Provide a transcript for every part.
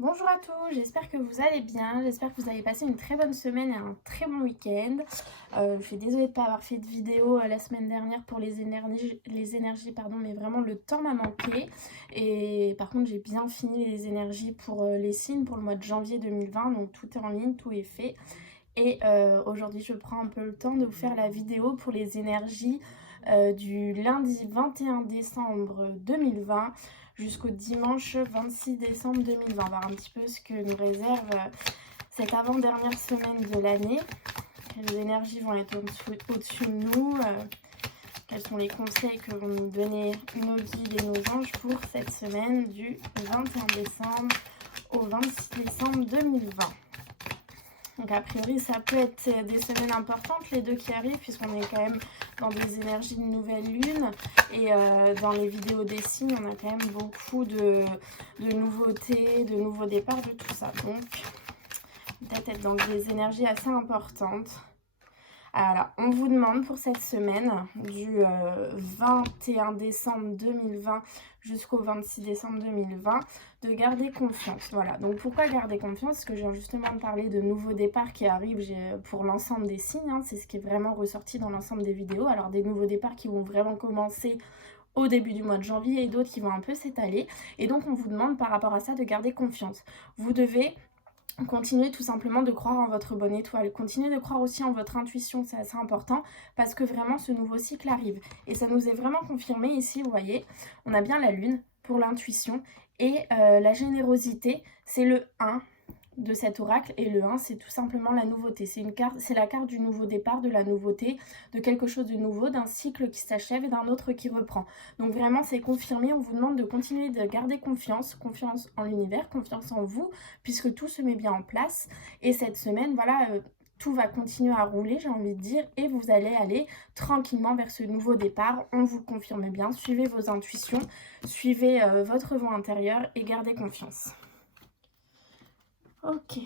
Bonjour à tous, j'espère que vous allez bien, j'espère que vous avez passé une très bonne semaine et un très bon week-end. Je suis désolée de ne pas avoir fait de vidéo la semaine dernière pour les énergies, pardon, mais vraiment le temps m'a manqué. Et par contre j'ai bien fini les énergies pour les signes pour le mois de janvier 2020, donc tout est en ligne, tout est fait. Et aujourd'hui je prends un peu le temps de vous faire la vidéo pour les énergies du lundi 21 décembre 2020 jusqu'au dimanche 26 décembre 2020. On va voir un petit peu ce que nous réserve cette avant-dernière semaine de l'année. Quelles énergies vont être au-dessus de nous, quels sont les conseils que vont nous donner nos guides et nos anges pour cette semaine du 21 décembre au 26 décembre 2020. Donc a priori ça peut être des semaines importantes les deux qui arrivent, puisqu'on est quand même dans des énergies de nouvelle lune, et dans les vidéos des signes on a quand même beaucoup de nouveautés, de nouveaux départs, de tout ça. Donc peut-être être dans des énergies assez importantes. Alors, on vous demande pour cette semaine du 21 décembre 2020 jusqu'au 26 décembre 2020 de garder confiance. Voilà, donc pourquoi garder confiance? Parce que je viens justement de parler de nouveaux départs qui arrivent pour l'ensemble des signes, hein, c'est ce qui est vraiment ressorti dans l'ensemble des vidéos. Alors des nouveaux départs qui vont vraiment commencer au début du mois de janvier et d'autres qui vont un peu s'étaler. Et donc on vous demande par rapport à ça de garder confiance. Vous devez continuez tout simplement de croire en votre bonne étoile. Continuez de croire aussi en votre intuition, c'est assez important parce que vraiment ce nouveau cycle arrive. Et ça nous est vraiment confirmé ici, vous voyez, on a bien la lune pour l'intuition et la générosité, c'est le 1 de cet oracle, et le 1 c'est tout simplement la nouveauté, c'est la carte du nouveau départ, de la nouveauté, de quelque chose de nouveau, d'un cycle qui s'achève et d'un autre qui reprend. Donc vraiment c'est confirmé, on vous demande de continuer de garder confiance en l'univers, confiance en vous, puisque tout se met bien en place. Et cette semaine, voilà, tout va continuer à rouler, j'ai envie de dire, et vous allez aller tranquillement vers ce nouveau départ. On vous le confirme bien, suivez vos intuitions, suivez votre voix intérieure et gardez confiance. Ok,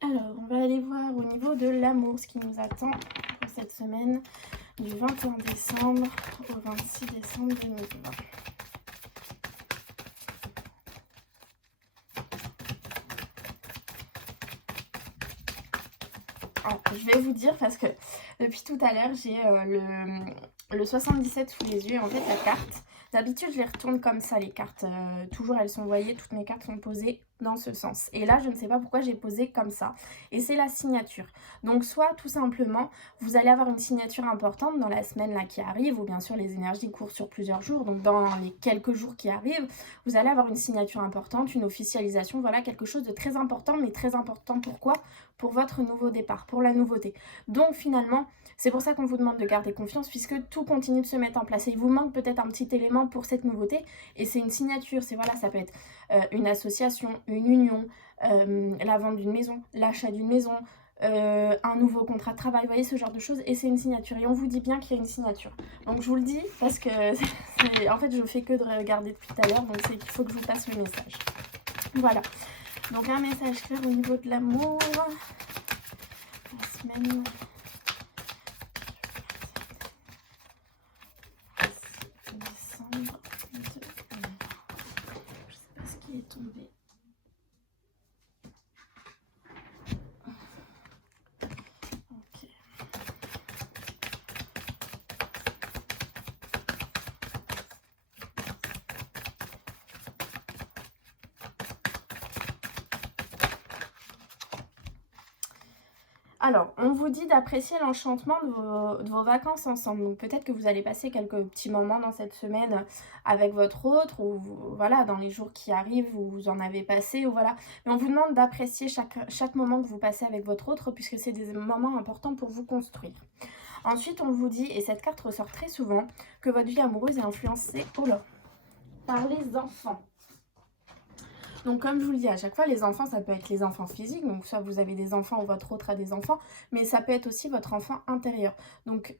alors on va aller voir au niveau de l'amour ce qui nous attend pour cette semaine du 21 décembre au 26 décembre 2020. Alors, je vais vous dire parce que depuis tout à l'heure j'ai le 77 sous les yeux, et en fait la carte, d'habitude je les retourne comme ça les cartes, toujours elles sont, vous voyez, toutes mes cartes sont posées dans ce sens, et là je ne sais pas pourquoi j'ai posé comme ça, et c'est la signature. Donc soit tout simplement vous allez avoir une signature importante dans la semaine là qui arrive, ou bien sûr les énergies courent sur plusieurs jours, donc dans les quelques jours qui arrivent vous allez avoir une signature importante, une officialisation, voilà, quelque chose de très important. Mais très important pourquoi? Pour votre nouveau départ, pour la nouveauté. Donc finalement c'est pour ça qu'on vous demande de garder confiance, puisque tout continue de se mettre en place. Et il vous manque peut-être un petit élément pour cette nouveauté, et c'est une signature. C'est, voilà, ça peut être une association, une union, la vente d'une maison, l'achat d'une maison, un nouveau contrat de travail, vous voyez, ce genre de choses, et c'est une signature. Et on vous dit bien qu'il y a une signature. Donc je vous le dis parce que en fait je fais que de regarder depuis tout à l'heure, donc c'est qu'il faut que je vous passe le message. Voilà. Donc un message clair au niveau de l'amour. La semaine. Décembre. Je sais pas ce qui est tombé. Ok. Alors, on vous dit d'apprécier l'enchantement de vos vacances ensemble. Donc peut-être que vous allez passer quelques petits moments dans cette semaine avec votre autre, ou voilà, dans les jours qui arrivent, vous en avez passé, ou voilà. Mais on vous demande d'apprécier chaque moment que vous passez avec votre autre, puisque c'est des moments importants pour vous construire. Ensuite, on vous dit, et cette carte ressort très souvent, que votre vie amoureuse est influencée par les enfants. Donc comme je vous le dis à chaque fois, les enfants, ça peut être les enfants physiques, donc soit vous avez des enfants ou votre autre a des enfants, mais ça peut être aussi votre enfant intérieur. Donc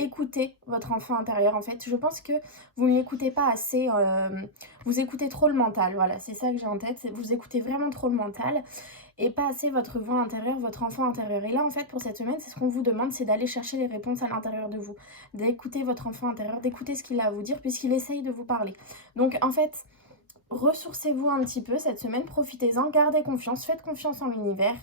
écoutez votre enfant intérieur. En fait, je pense que vous ne l'écoutez pas assez, vous écoutez trop le mental, voilà, c'est ça que j'ai en tête, vous écoutez vraiment trop le mental et pas assez votre voix intérieure, votre enfant intérieur. Et là en fait pour cette semaine, c'est ce qu'on vous demande, c'est d'aller chercher les réponses à l'intérieur de vous, d'écouter votre enfant intérieur, d'écouter ce qu'il a à vous dire, puisqu'il essaye de vous parler. Donc en fait, ressourcez-vous un petit peu cette semaine, profitez-en, gardez confiance, faites confiance en l'univers.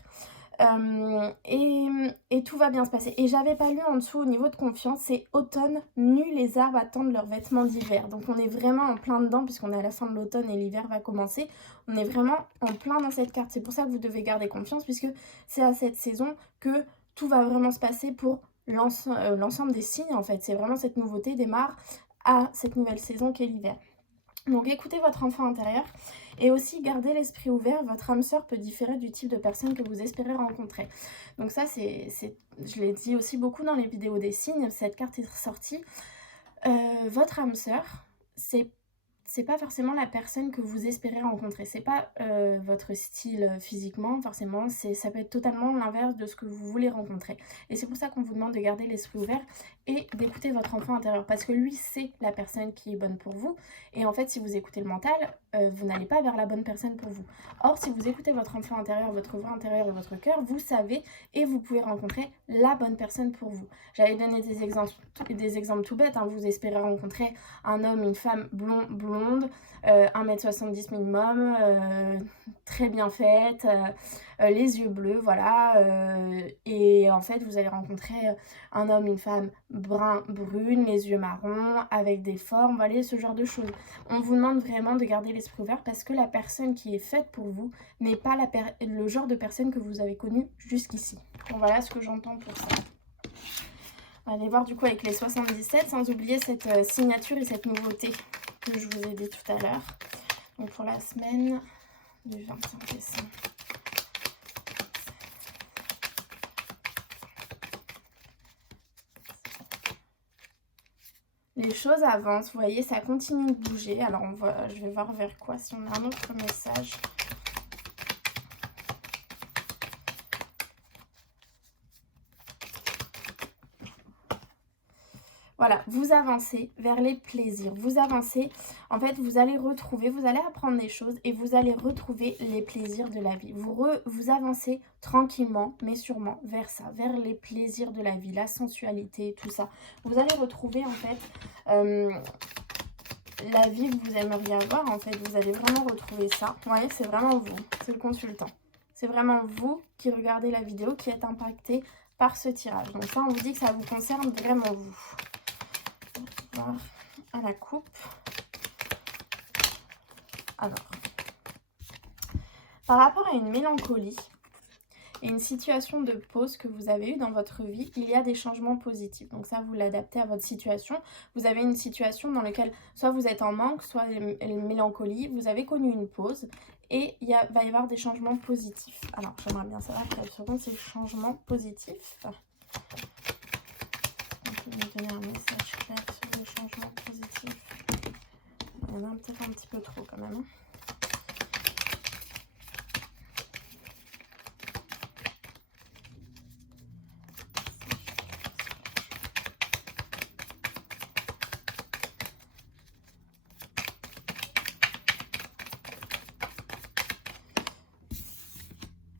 Et tout va bien se passer. Et j'avais pas lu en dessous au niveau de confiance, c'est automne, nu les arbres attendent leurs vêtements d'hiver. Donc on est vraiment en plein dedans puisqu'on est à la fin de l'automne et l'hiver va commencer. On est vraiment en plein dans cette carte. C'est pour ça que vous devez garder confiance puisque c'est à cette saison que tout va vraiment se passer pour l'ensemble des signes en fait. C'est vraiment cette nouveauté démarre à cette nouvelle saison qu'est l'hiver. Donc écoutez votre enfant intérieur et aussi gardez l'esprit ouvert, votre âme sœur peut différer du type de personne que vous espérez rencontrer. Donc ça je l'ai dit aussi beaucoup dans les vidéos des signes, cette carte est ressortie. Votre âme sœur, c'est pas forcément la personne que vous espérez rencontrer, c'est pas votre style physiquement forcément, ça peut être totalement l'inverse de ce que vous voulez rencontrer. Et c'est pour ça qu'on vous demande de garder l'esprit ouvert et d'écouter votre enfant intérieur, parce que lui c'est la personne qui est bonne pour vous, et en fait si vous écoutez le mental, vous n'allez pas vers la bonne personne pour vous. Or si vous écoutez votre enfant intérieur, votre voix intérieure et votre cœur, vous savez et vous pouvez rencontrer la bonne personne pour vous. J'allais donner des exemples tout bêtes, hein. Vous espérez rencontrer un homme, une femme blonde, 1m70 minimum, très bien faite, les yeux bleus, voilà, et en fait vous allez rencontrer un homme, une femme brune, les yeux marrons, avec des formes, voilà, ce genre de choses. On vous demande vraiment de garder l'esprit ouvert parce que la personne qui est faite pour vous n'est pas le genre de personne que vous avez connu jusqu'ici. Bon, voilà ce que j'entends pour ça. On va aller voir du coup avec les 77, sans oublier cette signature et cette nouveauté que je vous ai dit tout à l'heure. Donc pour la semaine du 25 décembre. Les choses avancent, vous voyez, ça continue de bouger. Alors je vais voir vers quoi, si on a un autre message. Voilà, vous avancez vers les plaisirs, vous avancez, en fait vous allez apprendre des choses et vous allez retrouver les plaisirs de la vie. Vous avancez tranquillement mais sûrement vers ça, vers les plaisirs de la vie, la sensualité, tout ça. Vous allez retrouver en fait la vie que vous aimeriez avoir, en fait, vous allez vraiment retrouver ça. Vous voyez, c'est vraiment vous, c'est le consultant. C'est vraiment vous qui regardez la vidéo, qui êtes impacté par ce tirage. Donc ça, on vous dit que ça vous concerne vraiment vous. À la coupe. Alors, par rapport à une mélancolie et une situation de pause que vous avez eue dans votre vie, il y a des changements positifs. Donc ça, vous l'adaptez à votre situation. Vous avez une situation dans laquelle soit vous êtes en manque, soit une mélancolie, vous avez connu une pause et va y avoir des changements positifs. Alors, j'aimerais bien savoir quels seront ces changements positifs. Je vais donner un message clair sur les changements positifs. Il y en a peut-être un petit peu trop quand même.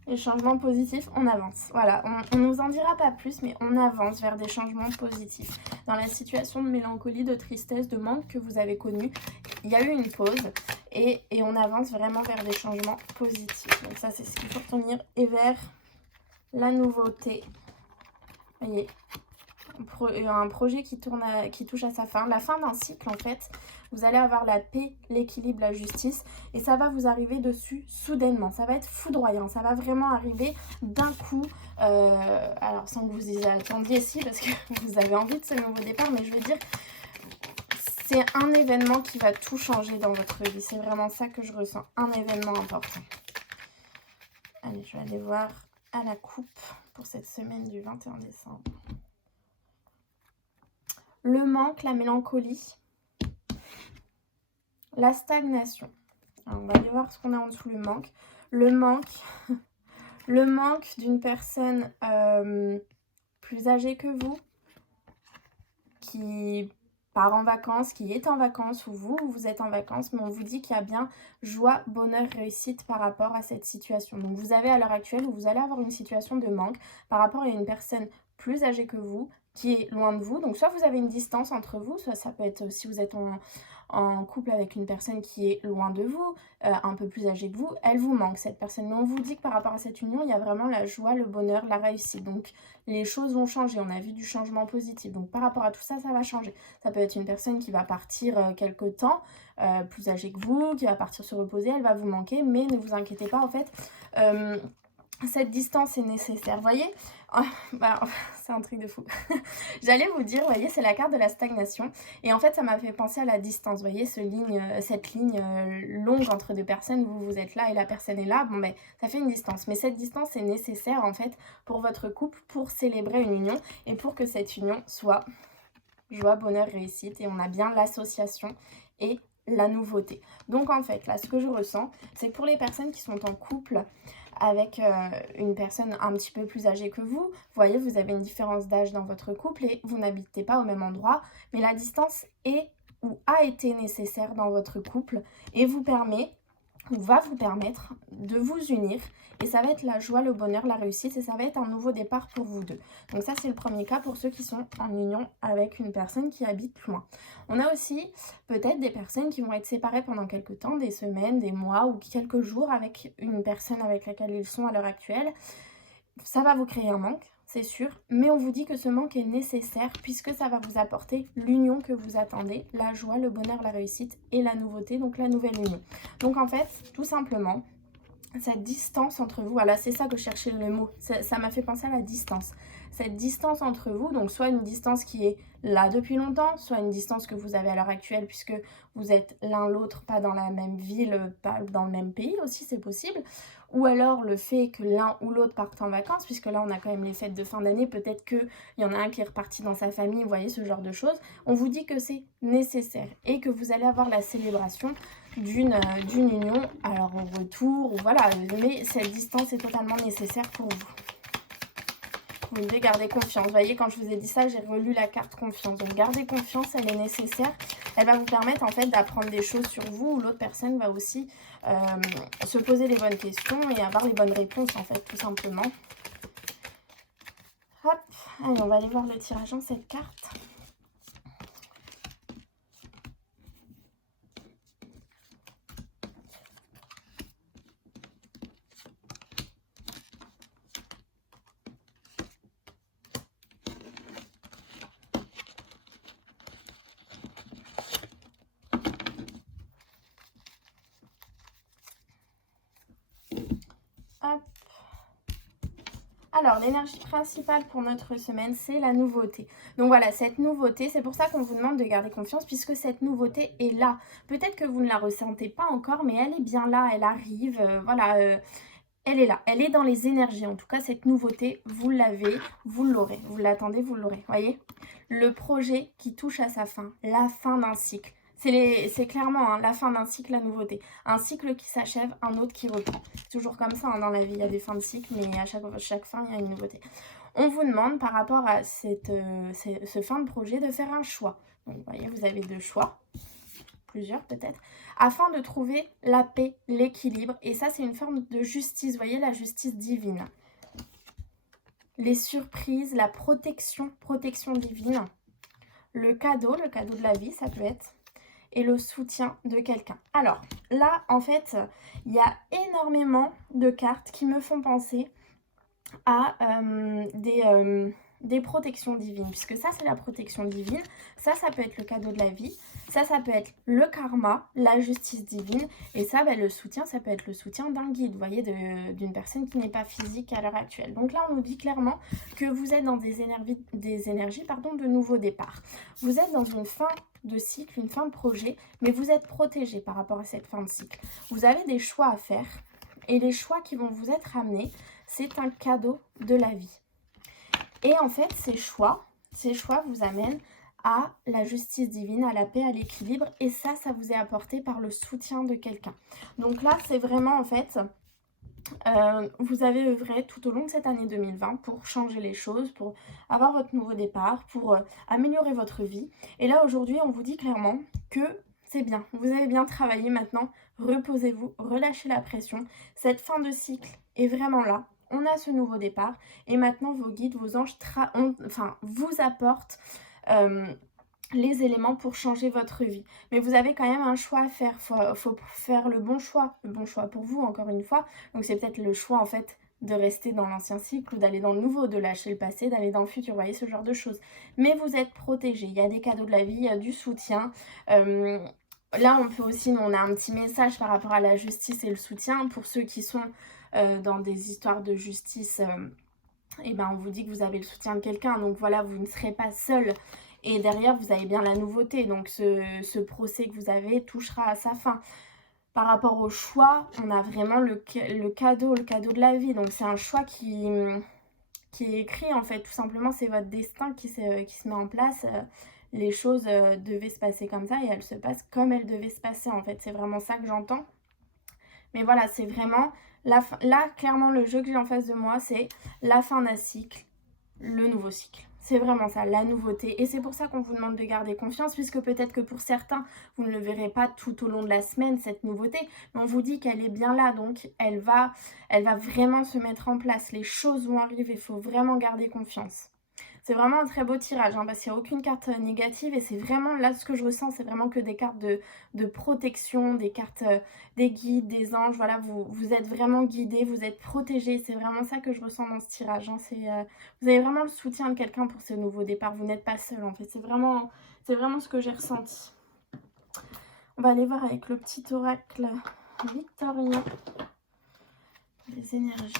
Les changements positifs, on avance. Voilà, on ne nous en dira pas plus, mais on avance vers des changements positifs. Dans la situation de mélancolie, de tristesse, de manque que vous avez connue, il y a eu une pause et on avance vraiment vers des changements positifs. Donc ça, c'est ce qu'il faut retenir. Et vers la nouveauté. Vous voyez, un projet qui touche à sa fin, la fin d'un cycle en fait. Vous allez avoir la paix, l'équilibre, la justice et ça va vous arriver dessus soudainement. Ça va être foudroyant, ça va vraiment arriver d'un coup. Alors sans que vous y attendiez parce que vous avez envie de ce nouveau départ, mais je veux dire, c'est un événement qui va tout changer dans votre vie. C'est vraiment ça que je ressens, un événement important. Allez, je vais aller voir à la coupe pour cette semaine du 21 décembre. Le manque, la mélancolie, la stagnation. Alors, on va aller voir ce qu'on a en dessous, le manque. Le manque d'une personne plus âgée que vous, qui part en vacances, qui est en vacances, ou vous êtes en vacances, mais on vous dit qu'il y a bien joie, bonheur, réussite par rapport à cette situation. Donc vous avez à l'heure actuelle, où vous allez avoir une situation de manque par rapport à une personne plus âgée que vous, qui est loin de vous. Donc soit vous avez une distance entre vous, soit ça peut être si vous êtes en couple avec une personne qui est loin de vous, un peu plus âgée que vous, elle vous manque cette personne. Mais on vous dit que par rapport à cette union, il y a vraiment la joie, le bonheur, la réussite. Donc les choses vont changer, on a vu du changement positif. Donc par rapport à tout ça, ça va changer. Ça peut être une personne qui va partir quelque temps, plus âgée que vous, qui va partir se reposer, elle va vous manquer, mais ne vous inquiétez pas, en fait, cette distance est nécessaire. Vous voyez, c'est un truc de fou. J'allais vous dire, vous voyez, c'est la carte de la stagnation. Et en fait, ça m'a fait penser à la distance. Vous voyez, cette ligne longue entre deux personnes, vous êtes là et la personne est là. Bon, ben, ça fait une distance. Mais cette distance est nécessaire, en fait, pour votre couple, pour célébrer une union et pour que cette union soit joie, bonheur, réussite. Et on a bien l'association et la nouveauté. Donc, en fait, là, ce que je ressens, c'est que pour les personnes qui sont en couple avec une personne un petit peu plus âgée que vous voyez, vous avez une différence d'âge dans votre couple et vous n'habitez pas au même endroit, mais la distance est ou a été nécessaire dans votre couple et vous permet ou va vous permettre de vous unir et ça va être la joie, le bonheur, la réussite et ça va être un nouveau départ pour vous deux. Donc ça, c'est le premier cas pour ceux qui sont en union avec une personne qui habite loin. On a aussi peut-être des personnes qui vont être séparées pendant quelques temps, des semaines, des mois ou quelques jours avec une personne avec laquelle ils sont à l'heure actuelle. Ça va vous créer un manque, c'est sûr, mais on vous dit que ce manque est nécessaire puisque ça va vous apporter l'union que vous attendez, la joie, le bonheur, la réussite et la nouveauté, donc la nouvelle union. Donc en fait, tout simplement, cette distance entre vous, voilà, c'est ça que je cherchais le mot, ça m'a fait penser à la distance. Cette distance entre vous, donc soit une distance qui est là depuis longtemps, soit une distance que vous avez à l'heure actuelle puisque vous êtes l'un l'autre, pas dans la même ville, pas dans le même pays aussi, c'est possible. Ou alors le fait que l'un ou l'autre parte en vacances, puisque là on a quand même les fêtes de fin d'année, peut-être qu'il y en a un qui est reparti dans sa famille, vous voyez, ce genre de choses. On vous dit que c'est nécessaire et que vous allez avoir la célébration d'une union, alors au retour, ou voilà, mais cette distance est totalement nécessaire pour vous. Vous devez garder confiance. Vous voyez, quand je vous ai dit ça, j'ai relu la carte confiance. Donc, gardez confiance, elle est nécessaire. Elle va vous permettre, en fait, d'apprendre des choses sur vous ou l'autre personne va aussi se poser les bonnes questions et avoir les bonnes réponses, en fait, tout simplement. Hop, allez, on va aller voir le tirage en cette carte. Hop. Alors, l'énergie principale pour notre semaine, c'est la nouveauté. Donc voilà, cette nouveauté, c'est pour ça qu'on vous demande de garder confiance, puisque cette nouveauté est là. Peut-être que vous ne la ressentez pas encore, mais elle est bien là, elle arrive, elle est là, elle est dans les énergies. En tout cas, cette nouveauté, vous l'avez, vous l'aurez. Vous l'attendez, vous l'aurez. Voyez, le projet qui touche à sa fin, la fin d'un cycle. C'est clairement la fin d'un cycle, la nouveauté. Un cycle qui s'achève, un autre qui reprend. C'est toujours comme ça dans la vie, il y a des fins de cycle, mais à chaque fin, il y a une nouveauté. On vous demande par rapport à ce fin de projet de faire un choix. Donc, vous voyez, vous avez deux choix, plusieurs peut-être, afin de trouver la paix, l'équilibre. Et ça, c'est une forme de justice, vous voyez, la justice divine. Les surprises, la protection divine. Le cadeau de la vie, ça peut être. Et le soutien de quelqu'un. Alors, là, en fait, il y a énormément de cartes qui me font penser à des protections divines, puisque ça, c'est la protection divine. Ça peut être le cadeau de la vie. Ça peut être le karma, la justice divine. Et ça, le soutien, ça peut être le soutien d'un guide, vous voyez, d'une personne qui n'est pas physique à l'heure actuelle. Donc là, on nous dit clairement que vous êtes dans des énergies de nouveau départ. Vous êtes dans une fin de cycle, une fin de projet, mais vous êtes protégé par rapport à cette fin de cycle. Vous avez des choix à faire et les choix qui vont vous être amenés, c'est un cadeau de la vie. Et en fait, ces choix vous amènent à la justice divine, à la paix, à l'équilibre, et ça vous est apporté par le soutien de quelqu'un. Donc là, c'est vraiment en fait... vous avez œuvré tout au long de cette année 2020 pour changer les choses, pour avoir votre nouveau départ, pour améliorer votre vie. Et là, aujourd'hui, on vous dit clairement que c'est bien. Vous avez bien travaillé maintenant. Reposez-vous, relâchez la pression. Cette fin de cycle est vraiment là. On a ce nouveau départ. Et maintenant, vos guides, vos anges vous apportent les éléments pour changer votre vie. Mais vous avez quand même un choix à faire. Faut faire le bon choix pour vous, encore une fois. Donc c'est peut-être le choix en fait de rester dans l'ancien cycle ou d'aller dans le nouveau, de lâcher le passé, d'aller dans le futur, vous voyez, ce genre de choses. Mais vous êtes protégé, il y a des cadeaux de la vie, il y a du soutien. Là, on peut aussi, on a un petit message par rapport à la justice et le soutien. Pour ceux qui sont dans des histoires de justice, et ben on vous dit que vous avez le soutien de quelqu'un. Donc voilà, vous ne serez pas seul. Et derrière, vous avez bien la nouveauté. Donc ce procès que vous avez touchera à sa fin. Par rapport au choix, on a vraiment le cadeau de la vie. Donc c'est un choix qui est écrit en fait. Tout simplement, c'est votre destin qui se met en place. Les choses devaient se passer comme ça et elles se passent comme elles devaient se passer en fait. C'est vraiment ça que j'entends. Mais voilà, c'est vraiment... Là, clairement, le jeu que j'ai en face de moi, c'est la fin d'un cycle, le nouveau cycle. C'est vraiment ça, la nouveauté. Et c'est pour ça qu'on vous demande de garder confiance, puisque peut-être que pour certains, vous ne le verrez pas tout au long de la semaine, cette nouveauté. Mais on vous dit qu'elle est bien là, donc elle va vraiment se mettre en place. Les choses vont arriver, il faut vraiment garder confiance. C'est vraiment un très beau tirage, hein, parce qu'il n'y a aucune carte négative et c'est vraiment, là ce que je ressens, c'est vraiment que des cartes de protection, des cartes, des guides, des anges, voilà, vous êtes vraiment guidés, vous êtes protégés, c'est vraiment ça que je ressens dans ce tirage, hein, vous avez vraiment le soutien de quelqu'un pour ce nouveau départ, vous n'êtes pas seul en fait, c'est vraiment ce que j'ai ressenti. On va aller voir avec le petit oracle victorien, les énergies.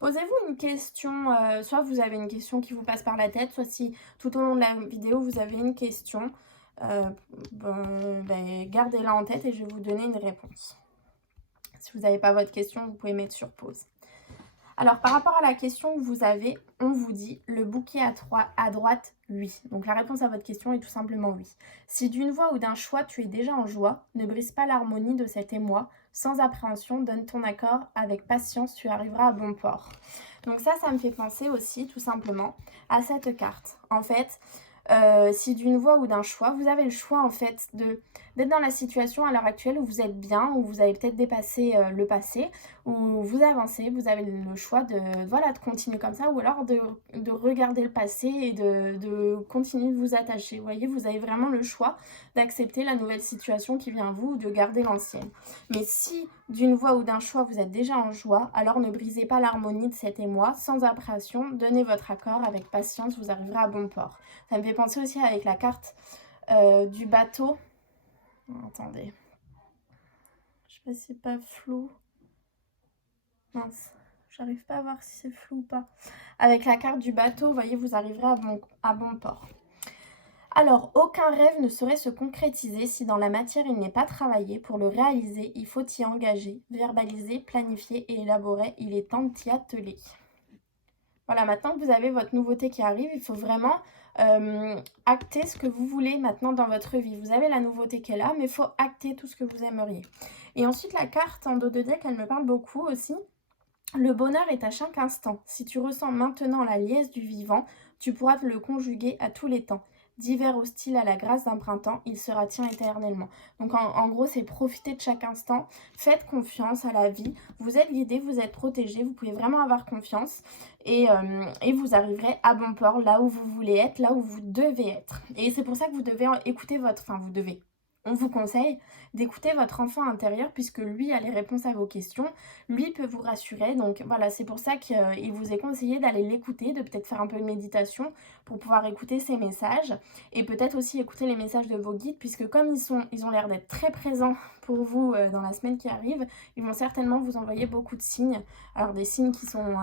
Posez-vous une question, soit vous avez une question qui vous passe par la tête, soit si tout au long de la vidéo vous avez une question, gardez-la en tête et je vais vous donner une réponse. Si vous n'avez pas votre question, vous pouvez mettre sur pause. Alors par rapport à la question que vous avez, on vous dit le bouquet à droite, oui. Donc la réponse à votre question est tout simplement oui. Si d'une voix ou d'un choix tu es déjà en joie, ne brise pas l'harmonie de cet émoi. Sans appréhension, donne ton accord, avec patience, tu arriveras à bon port. Donc ça me fait penser aussi tout simplement à cette carte. En fait, si d'une voix ou d'un choix, vous avez le choix en fait d'être dans la situation à l'heure actuelle où vous êtes bien, où vous avez peut-être dépassé le passé, où vous avancez, vous avez le choix de continuer comme ça, ou alors de regarder le passé et de continuer de vous attacher. Vous voyez, vous avez vraiment le choix d'accepter la nouvelle situation qui vient à vous ou de garder l'ancienne. Mais si d'une voix ou d'un choix vous êtes déjà en joie, alors ne brisez pas l'harmonie de cet émoi, sans appréhension, donnez votre accord avec patience, vous arriverez à bon port. Ça me fait penser aussi avec la carte du bateau. Attendez. Je sais pas si c'est pas flou. Mince, j'arrive pas à voir si c'est flou ou pas. Avec la carte du bateau, vous voyez, vous arriverez à bon port. Alors, aucun rêve ne saurait se concrétiser si dans la matière il n'est pas travaillé. Pour le réaliser, il faut y engager, verbaliser, planifier et élaborer. Il est temps de t'y atteler. Voilà, maintenant que vous avez votre nouveauté qui arrive, il faut vraiment acter ce que vous voulez maintenant dans votre vie. Vous avez la nouveauté qui est là, mais il faut acter tout ce que vous aimeriez. Et ensuite, la carte en dos de deck, elle me parle beaucoup aussi. Le bonheur est à chaque instant. Si tu ressens maintenant la liesse du vivant, tu pourras le conjuguer à tous les temps. D'hiver hostile à la grâce d'un printemps, il sera tien éternellement. Donc en gros, c'est profiter de chaque instant. Faites confiance à la vie. Vous êtes guidés, vous êtes protégés. Vous pouvez vraiment avoir confiance. Et vous arriverez à bon port, là où vous voulez être, là où vous devez être. Et c'est pour ça que vous devez écouter on vous conseille d'écouter votre enfant intérieur puisque lui a les réponses à vos questions. Lui peut vous rassurer. Donc voilà, c'est pour ça qu'il vous est conseillé d'aller l'écouter, de peut-être faire un peu de méditation pour pouvoir écouter ses messages. Et peut-être aussi écouter les messages de vos guides puisque comme ils ont l'air d'être très présents pour vous dans la semaine qui arrive, ils vont certainement vous envoyer beaucoup de signes. Alors des signes qui sont...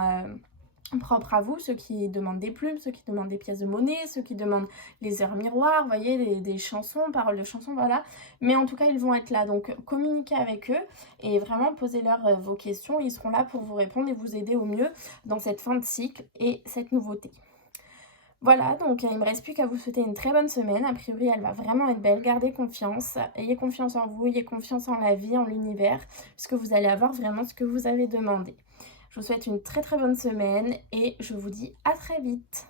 propres à vous, ceux qui demandent des plumes, ceux qui demandent des pièces de monnaie, ceux qui demandent les heures miroirs, vous voyez, des chansons, paroles de chansons, voilà. Mais en tout cas, ils vont être là. Donc, communiquez avec eux et vraiment posez-leur vos questions. Ils seront là pour vous répondre et vous aider au mieux dans cette fin de cycle et cette nouveauté. Voilà, donc il ne me reste plus qu'à vous souhaiter une très bonne semaine. A priori, elle va vraiment être belle. Gardez confiance. Ayez confiance en vous, ayez confiance en la vie, en l'univers, puisque vous allez avoir vraiment ce que vous avez demandé. Je vous souhaite une très très bonne semaine et je vous dis à très vite.